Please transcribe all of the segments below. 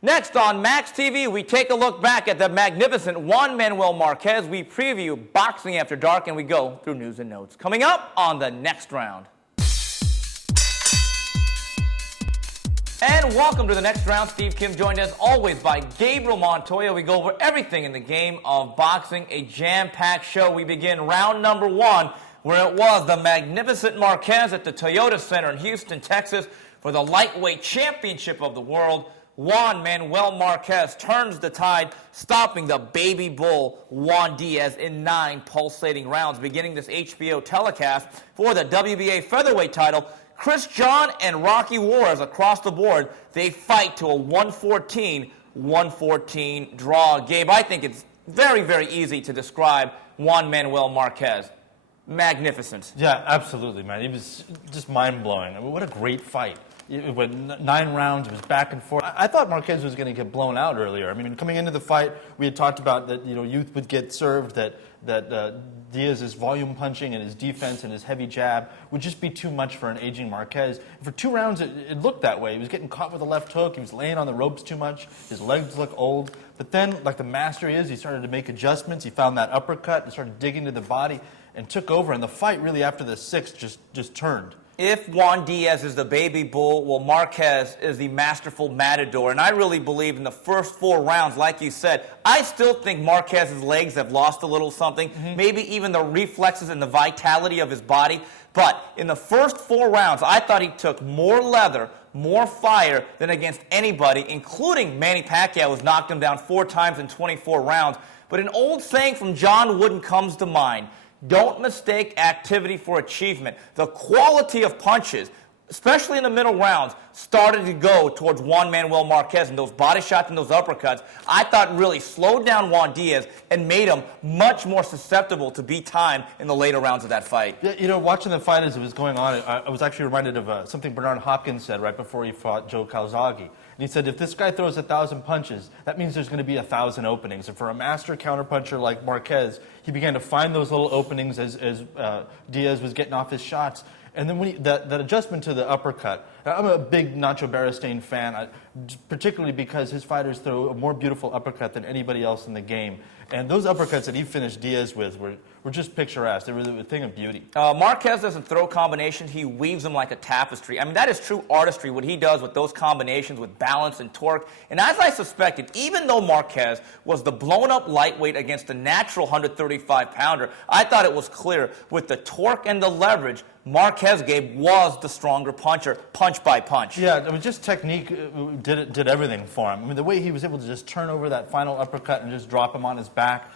Next on Max TV, we take a look back at the magnificent Manuel Marquez. We preview Boxing After Dark, and we go through news and notes. Coming up on the next round. And welcome to the next round. Steve Kim joined as always by Gabriel Montoya. We go over everything in the game of boxing, a jam-packed show. We begin round number one, where it was the magnificent Marquez at the Toyota Center in Houston, Texas, for the lightweight championship of the world. Juan Manuel Marquez turns the tide, stopping the baby bull Juan Diaz in 9 pulsating rounds, beginning this HBO telecast for the WBA featherweight title. Chris John and Rocky Juarez across the board, they fight to a 114 draw. Gabe, I think it's very, very easy to describe Juan Manuel Marquez. Magnificent. Yeah, absolutely, man. It was just mind-blowing. I mean, what a great fight. It went 9 rounds. It was back and forth. I thought Marquez was going to get blown out earlier. I mean, coming into the fight, we had talked about that youth would get served, that Diaz's volume punching and his defense and his heavy jab would just be too much for an aging Marquez. For 2 rounds, it looked that way. He was getting caught with a left hook. He was laying on the ropes too much. His legs look old. But then, like the master he is, he started to make adjustments. He found that uppercut and started digging to the body and took over. And the fight really after the 6th just turned. If Juan Diaz is the baby bull, well, Marquez is the masterful matador. And I really believe in the first 4 rounds, like you said, I still think Marquez's legs have lost a little something, maybe even the reflexes and the vitality of his body. But in the first 4 rounds, I thought he took more leather, more fire than against anybody, including Manny Pacquiao, who's knocked him down 4 times in 24 rounds. But an old saying from John Wooden comes to mind. Don't mistake activity for achievement. The quality of punches, especially in the middle rounds, started to go towards Juan Manuel Marquez, and those body shots and those uppercuts, I thought really slowed down Juan Diaz and made him much more susceptible to be timed in the later rounds of that fight. Yeah, watching the fight as it was going on, I was actually reminded of something Bernard Hopkins said right before he fought Joe Calzaghe. And he said, if this guy throws 1,000 punches, that means there's going to be 1,000 openings. And for a master counterpuncher like Marquez, he began to find those little openings as Diaz was getting off his shots. And then that adjustment to the uppercut, I'm a big Nacho Beristain fan, particularly because his fighters throw a more beautiful uppercut than anybody else in the game. And those uppercuts that he finished Diaz with were just picturesque. They were a thing of beauty. Marquez doesn't throw combinations. He weaves them like a tapestry. I mean, that is true artistry, what he does with those combinations with balance and torque. And as I suspected, even though Marquez was the blown-up lightweight against the natural 135-pounder, I thought it was clear with the torque and the leverage, Marquez, Gabe, was the stronger puncher, punch by punch. Yeah, it was just technique did everything for him. I mean, the way he was able to just turn over that final uppercut and just drop him on his back,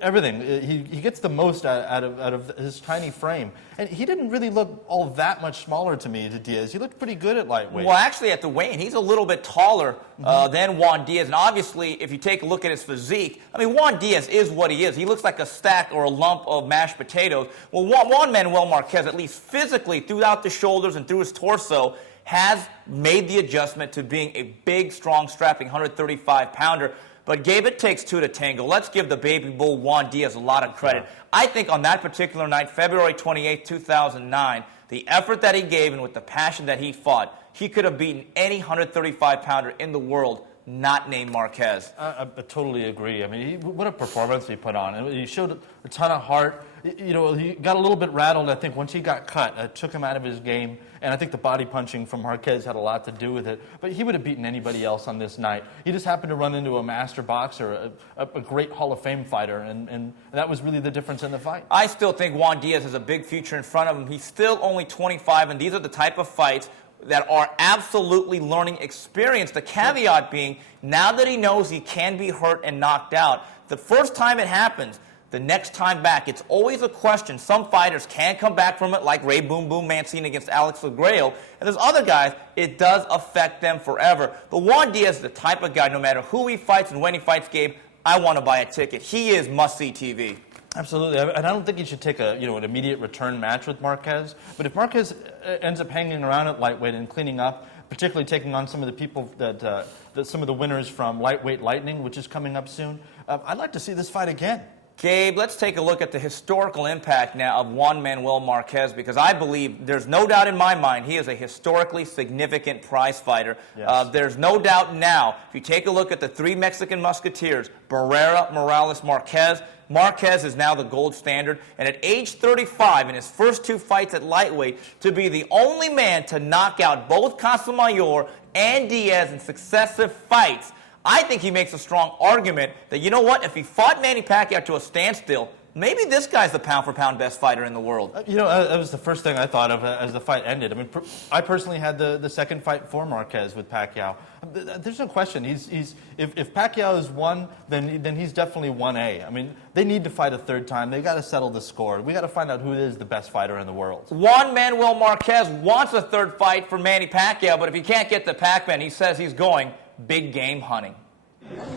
everything. He gets the most out of his tiny frame. And he didn't really look all that much smaller to me, to Diaz. He looked pretty good at lightweight. Well, actually, at the weigh-in, he's a little bit taller than Juan Diaz. And obviously, if you take a look at his physique, I mean, Juan Diaz is what he is. He looks like a stack or a lump of mashed potatoes. Well, Juan Manuel Marquez, at least physically, throughout the shoulders and through his torso, has made the adjustment to being a big, strong, strapping 135-pounder. But Gabe, it takes 2 to tango. Let's give the baby bull Juan Diaz a lot of credit. Yeah. I think on that particular night, February 28, 2009, the effort that he gave and with the passion that he fought, he could have beaten any 135-pounder in the world, not named Marquez. I totally agree. I mean, what a performance he put on. He showed a ton of heart. He got a little bit rattled, I think, once he got cut. It took him out of his game. And I think the body punching from Marquez had a lot to do with it. But he would have beaten anybody else on this night. He just happened to run into a master boxer, a great Hall of Fame fighter, and that was really the difference in the fight. I still think Juan Diaz has a big future in front of him. He's still only 25, and these are the type of fights that are absolutely learning experience. The caveat being, now that he knows he can be hurt and knocked out, the first time it happens, the next time back, it's always a question. Some fighters can come back from it, like Ray Boom Boom Mancini against Alex Lagreo, and there's other guys, it does affect them forever. But Juan Diaz is the type of guy, no matter who he fights and when he fights, Gabe, I want to buy a ticket. He is must-see TV. Absolutely, and I don't think you should take an immediate return match with Marquez. But if Marquez ends up hanging around at lightweight and cleaning up, particularly taking on some of the people that some of the winners from Lightweight Lightning, which is coming up soon, I'd like to see this fight again. Gabe, let's take a look at the historical impact now of Juan Manuel Marquez, because I believe there's no doubt in my mind he is a historically significant prize fighter. Yes. There's no doubt now, if you take a look at the three Mexican Musketeers, Barrera, Morales, Marquez, Marquez is now the gold standard, and at age 35, in his first two fights at lightweight, to be the only man to knock out both Casamayor and Diaz in successive fights, I think he makes a strong argument that, you know what, if he fought Manny Pacquiao to a standstill, maybe this guy's the pound-for-pound best fighter in the world. That was the first thing I thought of as the fight ended. I mean, I personally had the second fight for Marquez with Pacquiao. There's no question. If Pacquiao is 1, then he's definitely 1A. I mean, they need to fight a third time. They got to settle the score. We got to find out who is the best fighter in the world. Juan Manuel Marquez wants a third fight for Manny Pacquiao, but if he can't get the Pac-Man, he says he's going big game hunting.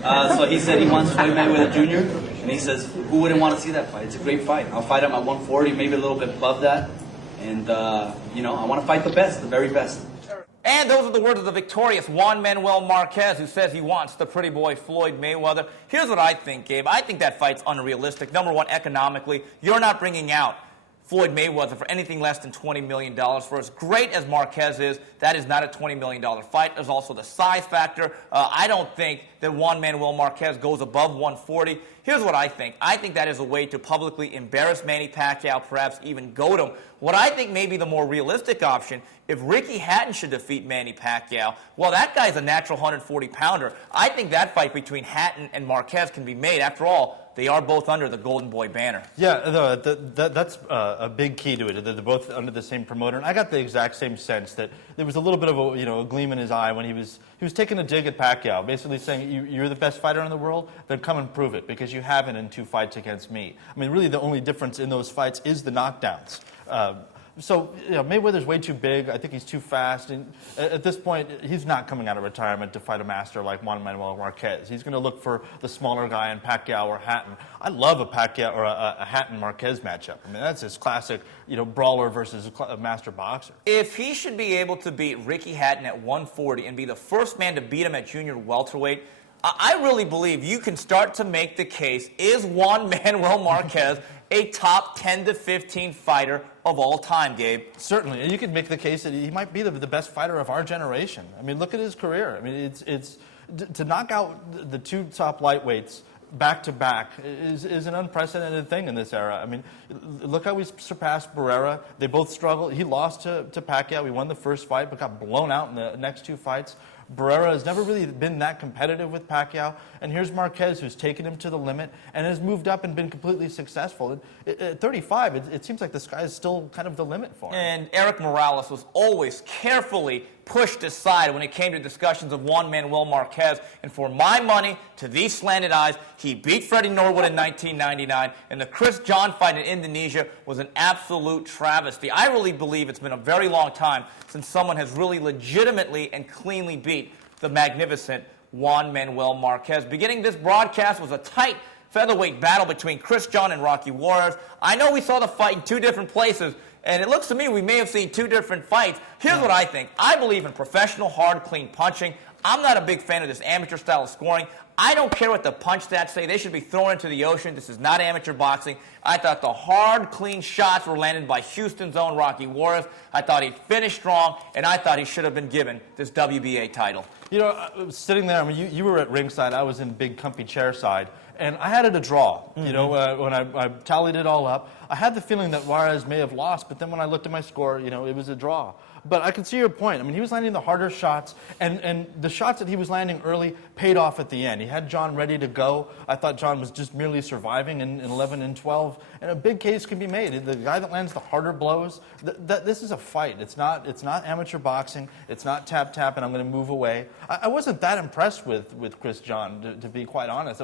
So he said he wants Floyd Mayweather Jr., and he says, who wouldn't want to see that fight? It's a great fight. I'll fight him at 140, maybe a little bit above that. And, I want to fight the best, the very best. And those are the words of the victorious Juan Manuel Marquez, who says he wants the pretty boy Floyd Mayweather. Here's what I think, Gabe. I think that fight's unrealistic. Number one, economically, you're not bringing out Floyd Mayweather for anything less than $20 million. For as great as Marquez is, that is not a $20 million fight. There's also the size factor. I don't think that Juan Manuel Marquez goes above 140. Here's what I think. I think that is a way to publicly embarrass Manny Pacquiao, perhaps even goad him. What I think may be the more realistic option, if Ricky Hatton should defeat Manny Pacquiao, well, that guy's a natural 140-pounder. I think that fight between Hatton and Marquez can be made. After all, they are both under the Golden Boy banner. Yeah, that's a big key to it. They're both under the same promoter, and I got the exact same sense that there was a little bit of a gleam in his eye when he was taking a dig at Pacquiao, basically saying, you're the best fighter in the world, then come and prove it, because you haven't in 2 fights against me. I mean, really the only difference in those fights is the knockdowns. So Mayweather's way too big. I think he's too fast. And at this point, he's not coming out of retirement to fight a master like Juan Manuel Marquez. He's going to look for the smaller guy in Pacquiao or Hatton. I love a Pacquiao or a Hatton-Marquez matchup. I mean, that's his classic, brawler versus a master boxer. If he should be able to beat Ricky Hatton at 140 and be the first man to beat him at junior welterweight, I really believe you can start to make the case, is Juan Manuel Marquez a top 10 to 15 fighter of all time, Gabe? Certainly. And you could make the case that he might be the best fighter of our generation. I mean, look at his career. I mean, it's to knock out the 2 top lightweights back-to-back is an unprecedented thing in this era. I mean, look how we surpassed Barrera. They both struggled. He lost to Pacquiao. He won the first fight, but got blown out in the next 2 fights. Barrera has never really been that competitive with Pacquiao. And here's Marquez, who's taken him to the limit and has moved up and been completely successful. At 35, it seems like the sky is still kind of the limit for him. And Eric Morales was always carefully pushed aside when it came to discussions of Juan Manuel Marquez. And for my money, to these slanted eyes, he beat Freddie Norwood in 1999, and the Chris John fight in Indonesia was an absolute travesty. I really believe it's been a very long time since someone has really legitimately and cleanly beat the magnificent Juan Manuel Marquez. Beginning this broadcast was a tight featherweight battle between Chris John and Rocky Juarez. I know we saw the fight in 2 different places, and it looks to me we may have seen 2 different fights. Here's what I think. I believe in professional, hard, clean punching. I'm not a big fan of this amateur style of scoring. I don't care what the punch stats say. They should be thrown into the ocean. This is not amateur boxing. I thought the hard, clean shots were landed by Houston's own Rocky Juarez. I thought he finished strong, and I thought he should have been given this WBA title. Sitting there, I mean, you were at ringside. I was in big, comfy chair side. And I had it a draw. Mm-hmm. When I tallied it all up, I had the feeling that Juarez may have lost, but then when I looked at my score, it was a draw. But I can see your point. I mean, he was landing the harder shots, and the shots that he was landing early paid off at the end. He had John ready to go. I thought John was just merely surviving in 11 and 12. And a big case can be made. The guy that lands the harder blows, this is a fight. It's not amateur boxing. It's not tap, and I'm going to move away. I wasn't that impressed with Chris John, to be quite honest.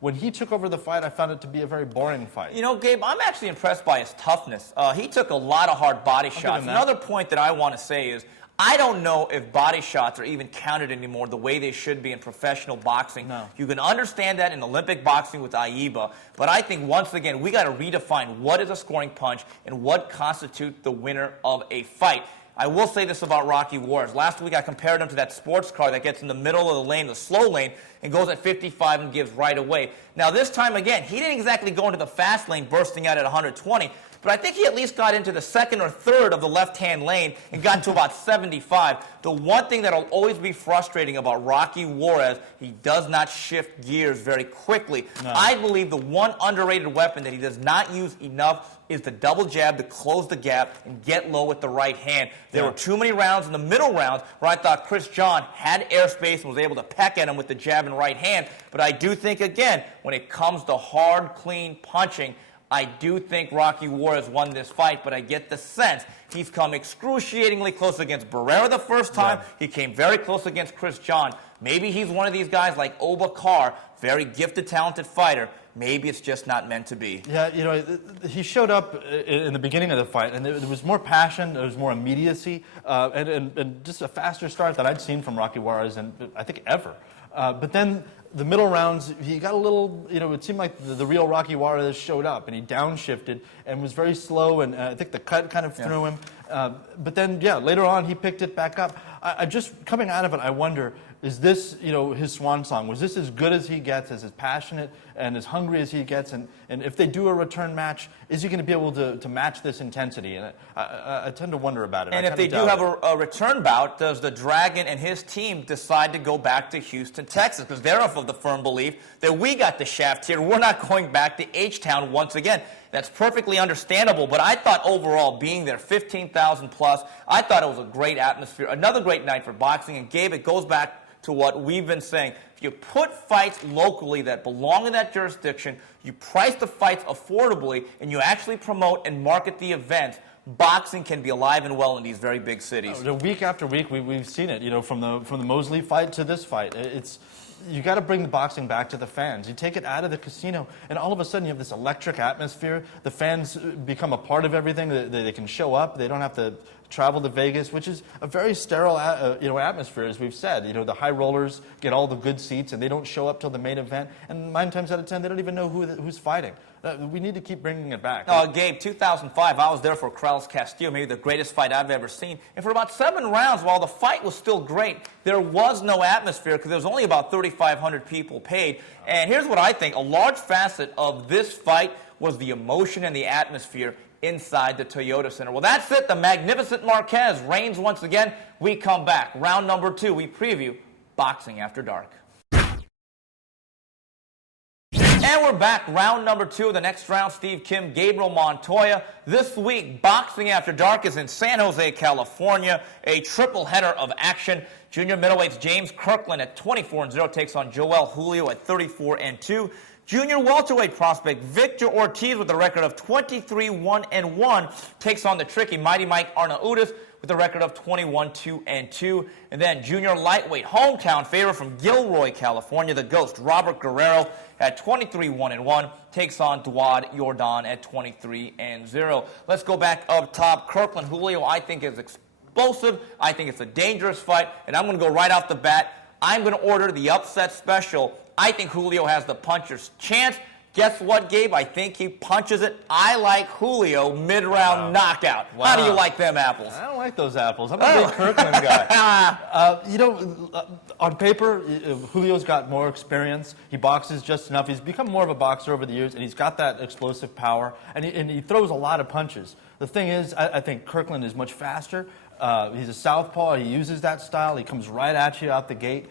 When he took over the fight, I found it to be a very boring fight. Gabe, I'm actually impressed by his toughness. He took a lot of hard body shots. Another point that I want to say is, I don't know if body shots are even counted anymore the way they should be in professional boxing. No. You can understand that in Olympic boxing with AIBA, but I think once again we got to redefine what is a scoring punch and what constitutes the winner of a fight. I will say this about Rocky Juarez. Last week I compared him to that sports car that gets in the middle of the lane, the slow lane, and goes at 55 and gives right away. Now this time again, he didn't exactly go into the fast lane bursting out at 120, but I think he at least got into the second or third of the left-hand lane and got to about 75. The one thing that will always be frustrating about Rocky Juarez, he does not shift gears very quickly. No. I believe the one underrated weapon that he does not use enough is the double jab to close the gap and get low with the right hand. There were too many rounds in the middle rounds where I thought Chris John had airspace and was able to peck at him with the jab and right hand. But I do think, again, when it comes to hard, clean punching, I do think Rocky Juarez won this fight, but I get the sense he's come excruciatingly close against Barrera the first time. Yeah. He came very close against Chris John. Maybe he's one of these guys like Oba Carr, very gifted, talented fighter. Maybe it's just not meant to be. Yeah, he showed up in the beginning of the fight, and there was more passion, there was more immediacy, and just a faster start that I'd seen from Rocky Juarez, and I think ever. But then the middle rounds, he got a little, it seemed like the real Rocky Juarez showed up, and he downshifted and was very slow, and I think the cut kind of threw him. But then, later on, he picked it back up. I just, coming out of it, I wonder, is this, his swan song? Was this as good as he gets, as passionate and as hungry as he gets? And if they do a return match, is he going to be able to match this intensity? And I tend to wonder about it. And if they do have a return bout, does the Dragon and his team decide to go back to Houston, Texas? Because they're of the firm belief that we got the shaft here. We're not going back to H-Town once again. That's perfectly understandable, but I thought overall, being there, 15,000 plus, I thought it was a great atmosphere, another great night for boxing. And Gabe, it goes back to what we've been saying. If you put fights locally that belong in that jurisdiction, you price the fights affordably, and you actually promote and market the events, boxing can be alive and well in these very big cities. Week after week, we've seen it. From the Mosley fight to this fight, you got to bring the boxing back to the fans. You take it out of the casino, and all of a sudden you have this electric atmosphere. The fans become a part of everything. They can show up. They don't have to travel to Vegas, which is a very sterile atmosphere, as we've said. The high rollers get all the good seats, and they don't show up till the main event. And 9 times out of 10, they don't even know who's fighting. We need to keep bringing it back. Gabe, 2005, I was there for Krause Castillo, maybe the greatest fight I've ever seen. And for about 7 rounds, while the fight was still great, there was no atmosphere because there was only about 3,500 people paid. And here's what I think. A large facet of this fight was the emotion and the atmosphere inside the Toyota Center. Well, that's it. The magnificent Marquez reigns once again. We come back. Round number 2, we preview Boxing After Dark. And we're back. Round number 2 of the next round. Steve Kim, Gabriel Montoya. This week, Boxing After Dark is in San Jose, California. A triple header of action. Junior middleweights James Kirkland at 24-0 takes on Joel Julio at 34-2. Junior welterweight prospect Victor Ortiz with a record of 23-1-1 takes on the tricky Mighty Mike Arnaudes with a record of 21-2-2. And then junior lightweight hometown favorite from Gilroy, California, the Ghost Robert Guerrero at 23-1-1 takes on Duad Jordan at 23-0. Let's go back up top. Kirkland Julio, I think, is explosive. I think it's a dangerous fight, and I'm going to go right off the bat. I'm going to order the upset special. I think Julio has the puncher's chance. Guess what, Gabe? I think he punches it. I like Julio mid-round knockout. Wow. How do you like them apples? I don't like those apples. I'm a big Kirkland guy. On paper, Julio's got more experience. He boxes just enough. He's become more of a boxer over the years, and he's got that explosive power, and he throws a lot of punches. The thing is, I think Kirkland is much faster. He's a southpaw. He uses that style. He comes right at you out the gate.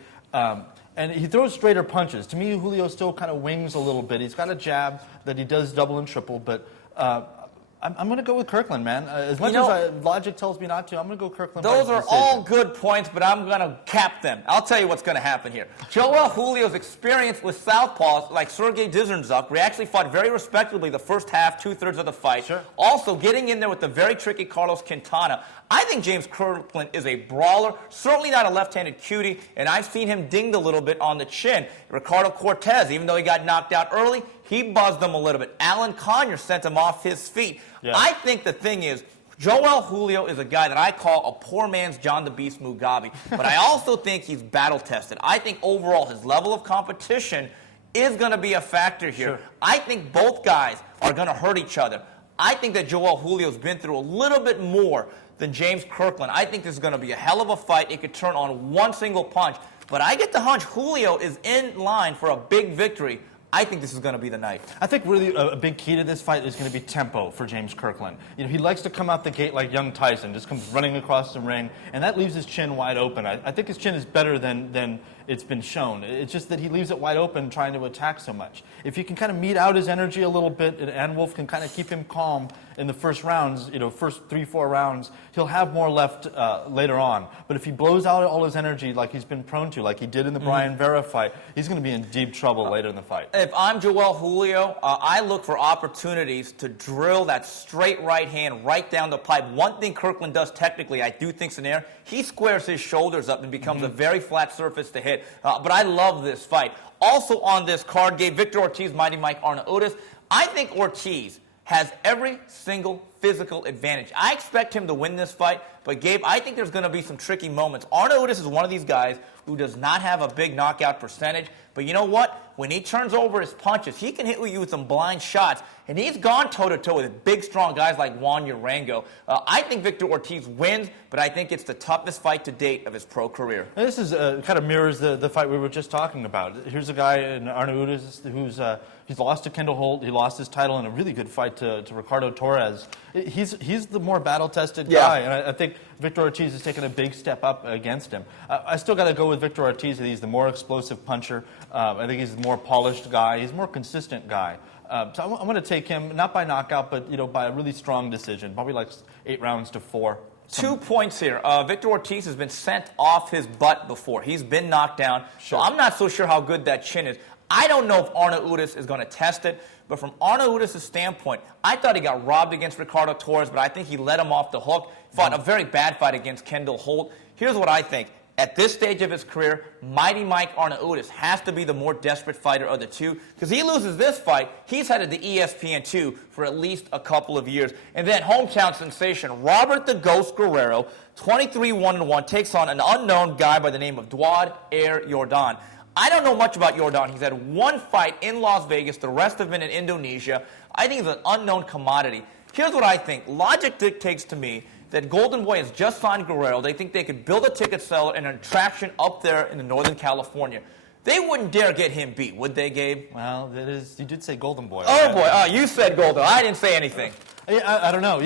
And he throws straighter punches. To me, Julio still kind of wings a little bit. He's got a jab that he does double and triple, but I'm going to go with Kirkland, man. As much as logic tells me not to, I'm going to go Kirkland. Those are all good points, but I'm going to cap them. I'll tell you what's going to happen here. Joel Julio's experience with southpaws, like Sergey Dizernzuk, where he actually fought very respectably the first half, 2/3 of the fight. Sure. Also, getting in there with the very tricky Carlos Quintana. I think James Kirkland is a brawler, certainly not a left-handed cutie, and I've seen him dinged a little bit on the chin. Ricardo Cortez, even though he got knocked out early, he buzzed him a little bit. Alan Conyers sent him off his feet. Yeah. I think the thing is, Joel Julio is a guy that I call a poor man's John the Beast Mugabe, but I also think he's battle-tested. I think overall his level of competition is going to be a factor here. Sure. I think both guys are going to hurt each other. I think that Joel Julio's been through a little bit more than James Kirkland. I think this is going to be a hell of a fight. It could turn on one single punch. But I get the hunch Julio is in line for a big victory. I think this is going to be the night. I think really a big key to this fight is going to be tempo for James Kirkland. You know, he likes to come out the gate like young Tyson, just comes running across the ring, and that leaves his chin wide open. I think his chin is better than it's been shown. It's just that he leaves it wide open trying to attack so much. If he can kind of meet out his energy a little bit, and Wolf can kind of keep him calm in the first rounds, first 3-4 rounds, he'll have more left later on. But if he blows out all his energy like he's been prone to, like he did in the Brian Vera fight, he's going to be in deep trouble later in the fight. If I'm Joel Julio, I look for opportunities to drill that straight right hand right down the pipe. One thing Kirkland does technically, I do think, is in there, he squares his shoulders up and becomes a very flat surface to hit. But I love this fight. Also on this card, Gabe, Victor Ortiz, Mighty Mike Arnautovic. I think Ortiz has every single physical advantage. I expect him to win this fight, but Gabe, I think there's going to be some tricky moments. Arnautovic is one of these guys who does not have a big knockout percentage, but you know what? When he turns over his punches, he can hit you with some blind shots, and he's gone toe-to-toe with big, strong guys like Juan Urango. I think Victor Ortiz wins, but I think it's the toughest fight to date of his pro career. And this is kind of mirrors the fight we were just talking about. Here's a guy in Arnautovic who's he's lost to Kendall Holt. He lost his title in a really good fight to Ricardo Torres. He's the more battle-tested guy, and I think Victor Ortiz has taken a big step up against him. I still got to go with Victor Ortiz. He's the more explosive puncher. I think he's the more polished guy. He's a more consistent guy. So I'm going to take him, not by knockout, but by a really strong decision, probably like 8 rounds to 4. 2 points here. Victor Ortiz has been sent off his butt before. He's been knocked down. Sure. So I'm not so sure how good that chin is. I don't know if Arnautovic is going to test it, but from Arnautovic's standpoint, I thought he got robbed against Ricardo Torres, but I think he let him off the hook. Fought a very bad fight against Kendall Holt. Here's what I think. At this stage of his career, Mighty Mike Arnautovic has to be the more desperate fighter of the two, because he loses this fight, he's headed to ESPN2 for at least a couple of years. And then hometown sensation, Robert the Ghost Guerrero, 23-1-1, takes on an unknown guy by the name of Duad Air Jordan. I don't know much about Jordan. He's had one fight in Las Vegas, the rest have been in Indonesia. I think he's an unknown commodity. Here's what I think. Logic dictates to me that Golden Boy has just signed Guerrero. They think they could build a ticket seller and an attraction up there in Northern California. They wouldn't dare get him beat, would they, Gabe? Well, you did say Golden Boy. Oh, boy. You said Golden. I didn't say anything. I don't know.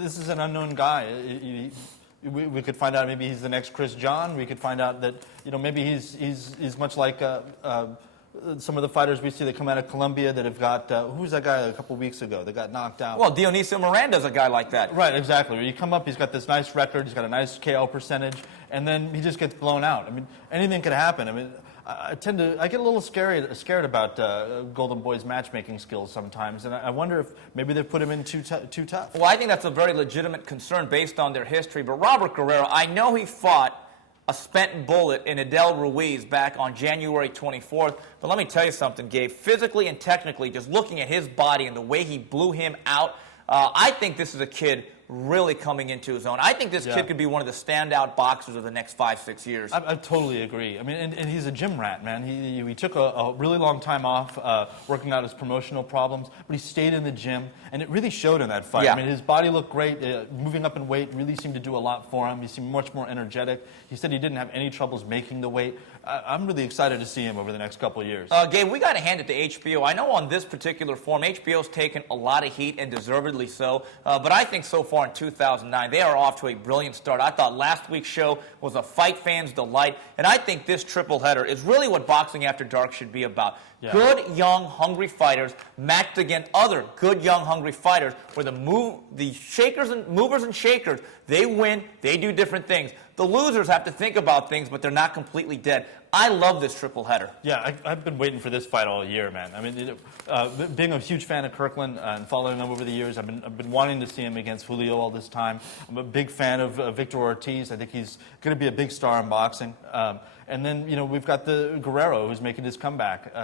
This is an unknown guy. We could find out maybe he's the next Chris John. We could find out that maybe he's much like some of the fighters we see that come out of Colombia that have got who's that guy a couple weeks ago that got knocked out? Well, Dionisio Miranda's a guy like that. Right, exactly. When you come up, he's got this nice record, he's got a nice KO percentage, and then he just gets blown out. I mean, anything could happen. I mean, I get a little scared about Golden Boy's matchmaking skills sometimes, and I wonder if maybe they've put him in too tough. Well, I think that's a very legitimate concern based on their history. But Robert Guerrero, I know he fought a spent bullet in Adel Ruiz back on January 24th. But let me tell you something, Gabe. Physically and technically, just looking at his body and the way he blew him out, I think this is a kid really coming into his own. I think this kid could be one of the standout boxers of the next 5-6 years. I totally agree. I mean, and he's a gym rat, man. He took a really long time off working out his promotional problems, but he stayed in the gym, and it really showed in that fight. Yeah. I mean, his body looked great. Moving up in weight really seemed to do a lot for him. He seemed much more energetic. He said he didn't have any troubles making the weight. I'm really excited to see him over the next couple of years. Gabe, we got to hand it to HBO. I know on this particular form, HBO's taken a lot of heat, and deservedly so. But I think so far in 2009, they are off to a brilliant start. I thought last week's show was a fight fan's delight, and I think this triple header is really what Boxing After Dark should be about. Yeah. Good, young, hungry fighters matched against other good, young, hungry fighters where the movers and shakers, they win, they do different things. The losers have to think about things, but they're not completely dead. I love this triple header. Yeah, I've been waiting for this fight all year, man. I mean, being a huge fan of Kirkland and following him over the years, I've been wanting to see him against Julio all this time. I'm a big fan of Victor Ortiz. I think he's going to be a big star in boxing. And then, we've got the Guerrero who's making his comeback.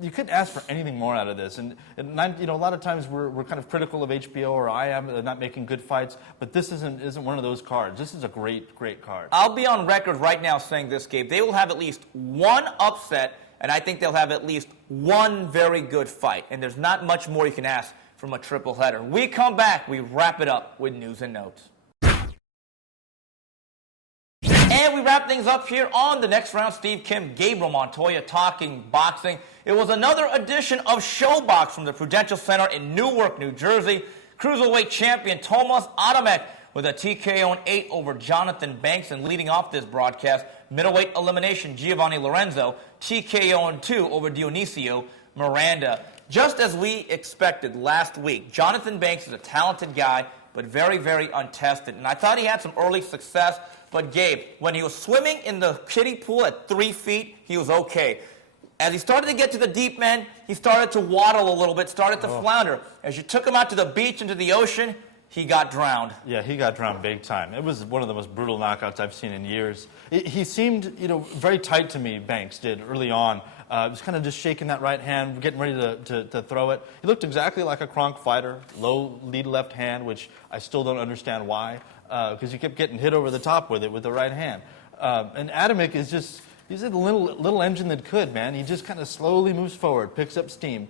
You couldn't ask for anything more out of this. And a lot of times we're kind of critical of HBO, or I am, not making good fights. But this isn't one of those cards. This is a great, great card. I'll be on record right now saying this, Gabe. They will have at least one upset, and I think they'll have at least one very good fight. And there's not much more you can ask from a triple header. We come back, we wrap it up with news and notes. And we wrap things up here on the next round. Steve, Kim, Gabriel Montoya talking boxing. It was another edition of Showbox from the Prudential Center in Newark, New Jersey. Cruiserweight champion Tomas Adamek with a TKO in 8 over Jonathan Banks. And leading off this broadcast, middleweight elimination Giovanni Lorenzo, TKO in 2 over Dionisio Miranda. Just as we expected last week, Jonathan Banks is a talented guy, but very, very untested. And I thought he had some early success. But Gabe, when he was swimming in the kiddie pool at 3 feet, he was okay. As he started to get to the deep end, he started to waddle a little bit, started to flounder. As you took him out to the beach, into the ocean, he got drowned. Yeah, he got drowned big time. It was one of the most brutal knockouts I've seen in years. He seemed, very tight to me, Banks did, early on. He was kind of just shaking that right hand, getting ready to throw it. He looked exactly like a Kronk fighter, low lead left hand, which I still don't understand why, because he kept getting hit over the top with it with the right hand. And Adamek is just, he's a little engine that could, man. He just kind of slowly moves forward, picks up steam,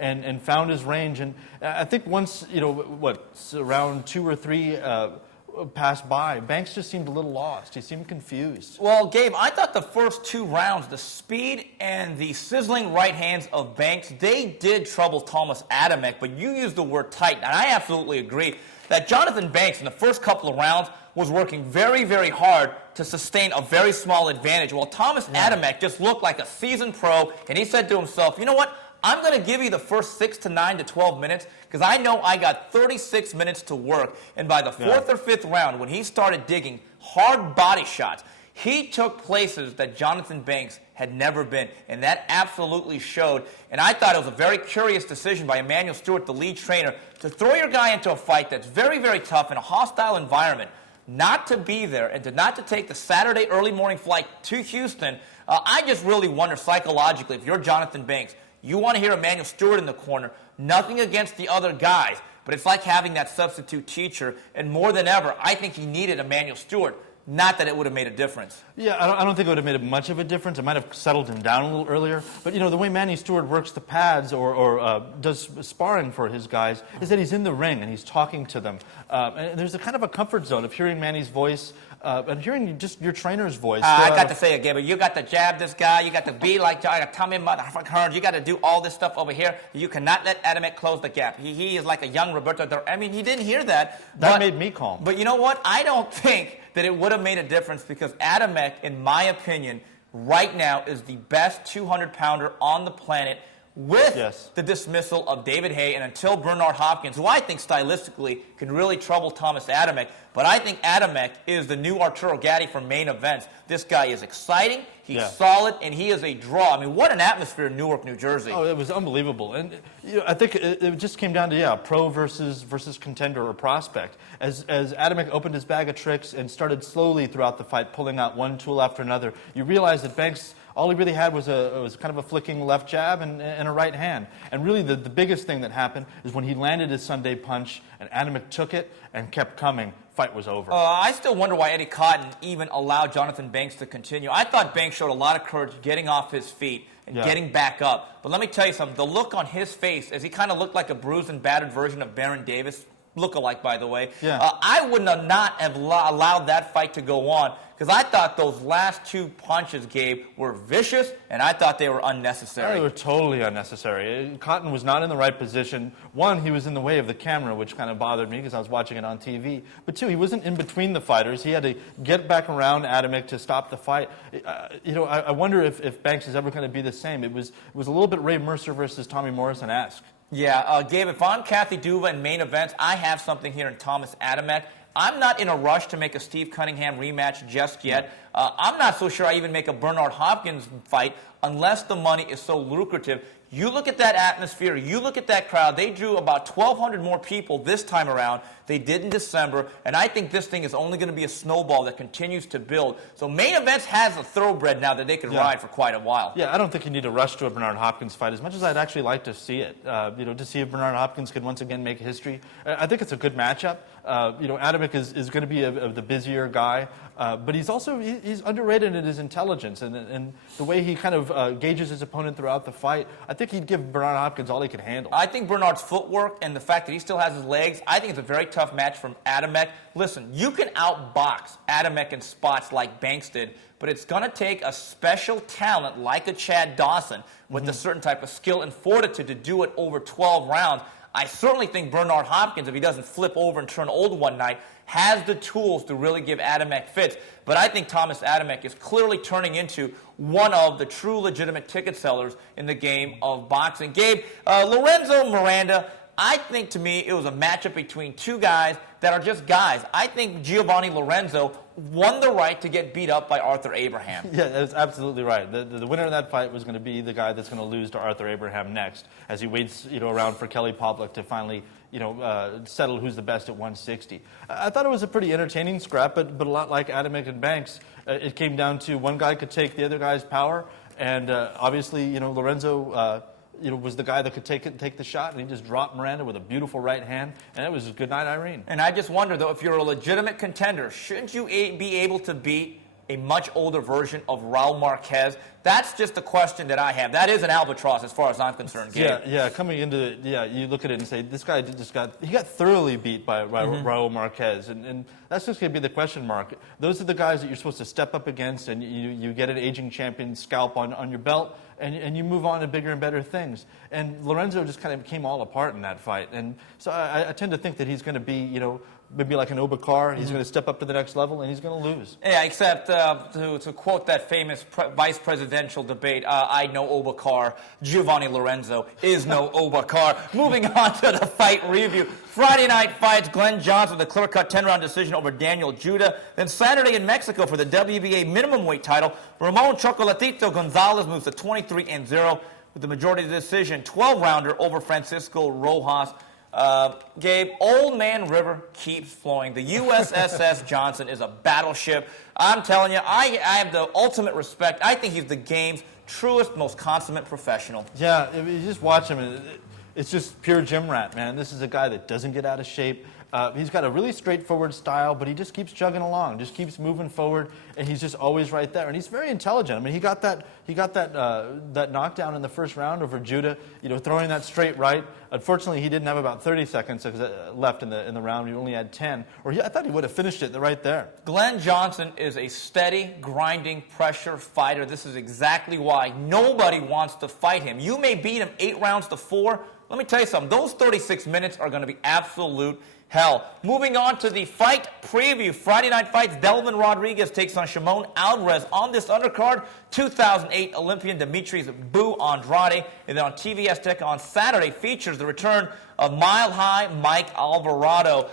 and found his range. And I think once, around 2 or 3 passed by, Banks just seemed a little lost. He seemed confused. Well, Gabe, I thought the first 2 rounds, the speed and the sizzling right hands of Banks, they did trouble Tomas Adamek, but you used the word tight, and I absolutely agree that Jonathan Banks in the first couple of rounds was working very, very hard to sustain a very small advantage, while Tomas Adamek just looked like a seasoned pro, and he said to himself, you know what? I'm going to give you the first 6 to 9 to 12 minutes because I know I got 36 minutes to work. And by the 4th or 5th round, when he started digging hard body shots, he took places that Jonathan Banks had never been. And that absolutely showed. And I thought it was a very curious decision by Emmanuel Stewart, the lead trainer, to throw your guy into a fight that's very, very tough in a hostile environment, not to be there and not to take the Saturday early morning flight to Houston. I just really wonder psychologically, if you're Jonathan Banks, you want to hear Emmanuel Stewart in the corner. Nothing against the other guys, but it's like having that substitute teacher. And more than ever, I think he needed Emmanuel Stewart. Not that it would have made a difference. Yeah, I don't think it would have made much of a difference. It might have settled him down a little earlier. But, the way Manny Stewart works the pads or does sparring for his guys is that he's in the ring and he's talking to them. And there's a kind of a comfort zone of hearing Manny's voice and hearing just your trainer's voice. I got to say it, Gabriel. You got to jab this guy. You got to be like I got to tell me motherfucker. You got to do all this stuff over here. You cannot let Adamek close the gap. He is like a young Roberto. I mean, he didn't hear that. That made me calm. But you know what? I don't think that it would have made a difference because Adamek, in my opinion, right now is the best 200-pounder on the planet with the dismissal of David Haye and until Bernard Hopkins, who I think stylistically can really trouble Tomas Adamek. But I think Adamek is the new Arturo Gatti for main events. This guy is exciting, he's solid, and he is a draw. I mean, what an atmosphere in Newark, New Jersey. Oh, it was unbelievable. And I think it just came down to, pro versus contender or prospect. As Adamek opened his bag of tricks and started slowly throughout the fight, pulling out one tool after another, you realize that Banks, all he really had was kind of a flicking left jab and a right hand. And really the biggest thing that happened is when he landed his Sunday punch and Adamek took it and kept coming, fight was over. I still wonder why Eddie Cotton even allowed Jonathan Banks to continue. I thought Banks showed a lot of courage getting off his feet and getting back up. But let me tell you something. The look on his face, as he kind of looked like a bruised and battered version of Baron Davis, look-alike, by the way, I would not have allowed that fight to go on because I thought those last 2 punches, Gabe, were vicious, and I thought they were unnecessary. They were totally unnecessary. Cotton was not in the right position. 1, he was in the way of the camera, which kind of bothered me because I was watching it on TV. But 2, he wasn't in between the fighters. He had to get back around Adamek to stop the fight. I wonder if Banks is ever going to be the same. It was a little bit Ray Mercer versus Tommy Morrison-esque. Yeah, Gabe, if I'm Kathy Duva in main events, I have something here in Tomas Adamek. I'm not in a rush to make a Steve Cunningham rematch just yet. I'm not so sure I even make a Bernard Hopkins fight unless the money is so lucrative. You look at that atmosphere, you look at that crowd, they drew about 1,200 more people this time around. They did in December, and I think this thing is only going to be a snowball that continues to build. So main events has a thoroughbred now that they can ride for quite a while. Yeah, I don't think you need to rush to a Bernard Hopkins fight as much as I'd actually like to see it. To see if Bernard Hopkins could once again make history. I think it's a good matchup. Adamek is going to be the busier guy, but he's also he's underrated in his intelligence and the way he kind of gauges his opponent throughout the fight. I think he'd give Bernard Hopkins all he could handle. I think Bernard's footwork and the fact that he still has his legs, I think it's a very tough match from Adamek. Listen, you can outbox Adamek in spots like Banks did, but it's going to take a special talent like a Chad Dawson with a certain type of skill and fortitude to do it over 12 rounds. I certainly think Bernard Hopkins, if he doesn't flip over and turn old one night, has the tools to really give Adamek fits. But I think Thomas Adamek is clearly turning into one of the true legitimate ticket sellers in the game of boxing. Gabe, Lorenzo Miranda, I think to me it was a matchup between two guys that are just guys. I think Giovanni Lorenzo won the right to get beat up by Arthur Abraham. Yeah, that's absolutely right. The winner of that fight was going to be the guy that's going to lose to Arthur Abraham next, as he waits, around for Kelly Poplick to finally, settle who's the best at 160. I thought it was a pretty entertaining scrap, but a lot like Adamek and Banks, it came down to one guy could take the other guy's power, and obviously, Lorenzo. Was the guy that could take the shot, and he just dropped Miranda with a beautiful right hand, and it was a good night, Irene. And I just wonder, though, if you're a legitimate contender, shouldn't you be able to beat a much older version of Raul Marquez? That's just a question that I have. That is an albatross as far as I'm concerned, Gabe. Yeah, coming into it, you look at it and say, this guy got thoroughly beat by Raul Marquez, and that's just going to be the question mark. Those are the guys that you're supposed to step up against, and you get an aging champion scalp on your belt, and you move on to bigger and better things. And Lorenzo just kind of came all apart in that fight, and so I tend to think that he's going to be, maybe like an Obakar. He's going to step up to the next level, and he's going to lose. Yeah, except to quote that famous vice presidential debate, I know Obakar, Giovanni Lorenzo is no Obakar. Moving on to the fight review. Friday night fights, Glenn Johnson with a clear-cut 10-round decision over Daniel Judah. Then Saturday in Mexico for the WBA minimum weight title, Ramon Chocolatito Gonzalez moves to 23-0 with the majority decision, 12-rounder over Francisco Rojas. Gabe, Old Man River keeps flowing. The USSS Johnson is a battleship. I'm telling you, I have the ultimate respect. I think he's the game's truest, most consummate professional. Yeah, if you just watch him, it's just pure gym rat, man. This is a guy that doesn't get out of shape. He's got a really straightforward style, but he just keeps chugging along, just keeps moving forward, and he's just always right there. And he's very intelligent. I mean, he got that knockdown in the first round over Judah, throwing that straight right. Unfortunately, he didn't have about 30 seconds left in the round. He only had 10. I thought he would have finished it right there. Glenn Johnson is a steady, grinding, pressure fighter. This is exactly why nobody wants to fight him. You may beat him 8 rounds to 4. Let me tell you something. Those 36 minutes are going to be absolute hell. Moving on to the fight preview. Friday night fights, Delvin Rodriguez takes on Shimon Alvarez. On this undercard, 2008 Olympian Demetrius Boo Andrade. And then on TV Azteca on Saturday features the return of Mile High Mike Alvarado.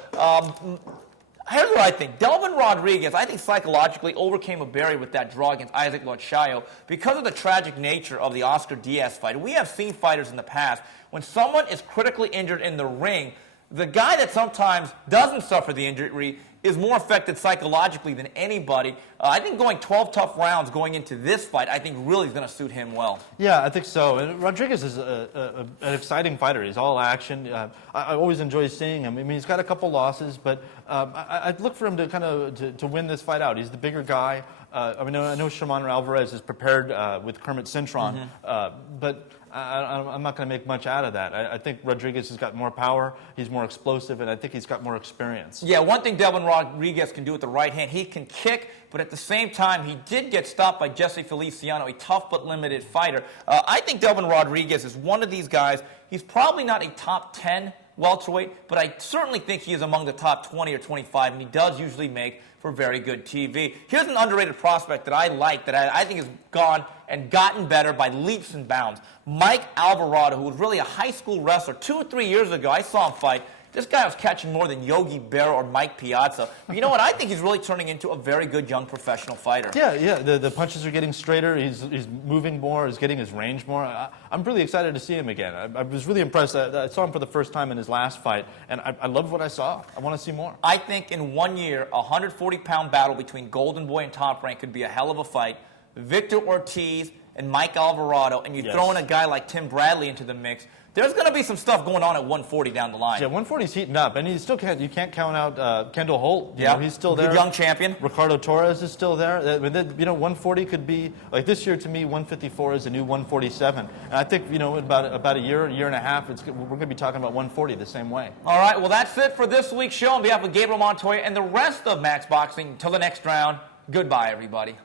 Here's what I think. Delvin Rodriguez, I think psychologically overcame a barrier with that draw against Isaac Lochayo because of the tragic nature of the Oscar Diaz fight. We have seen fighters in the past, when someone is critically injured in the ring, the guy that sometimes doesn't suffer the injury is more affected psychologically than anybody. I think going 12 tough rounds going into this fight, I think really is going to suit him well. Yeah, I think so. And Rodriguez is an exciting fighter. He's all action. I always enjoy seeing him. I mean, he's got a couple losses, but I'd look for him to kind of to win this fight out. He's the bigger guy. I know Shimon Alvarez is prepared with Kermit Cintron, but I'm not going to make much out of that. I think Rodriguez has got more power, he's more explosive, and I think he's got more experience. Yeah, one thing Delvin Rodriguez can do with the right hand, he can kick, but at the same time, he did get stopped by Jesse Feliciano, a tough but limited fighter. I think Delvin Rodriguez is one of these guys. He's probably not a top 10 welterweight, but I certainly think he is among the top 20 or 25, and he does usually make for very good TV. Here's an underrated prospect that I like, that I think has gone and gotten better by leaps and bounds. Mike Alvarado, who was really a high school wrestler 2 or 3 years ago. I saw him fight. This guy was catching more than Yogi Berra or Mike Piazza. But you know what? I think he's really turning into a very good young professional fighter. Yeah. The punches are getting straighter. He's moving more. He's getting his range more. I'm really excited to see him again. I was really impressed. I saw him for the first time in his last fight, and I loved what I saw. I want to see more. I think in 1 year, a 140-pound battle between Golden Boy and Top Rank could be a hell of a fight. Victor Ortiz and Mike Alvarado, and you throw in a guy like Tim Bradley into the mix, there's going to be some stuff going on at 140 down the line. Yeah, 140's heating up, and you can't count out Kendall Holt. You know, he's still there. Good young champion. Ricardo Torres is still there. 140 could be, like this year to me, 154 is a new 147. And I think, about a year and a half, we're going to be talking about 140 the same way. All right, well, that's it for this week's show. On behalf of Gabriel Montoya and the rest of Max Boxing, until the next round, goodbye, everybody.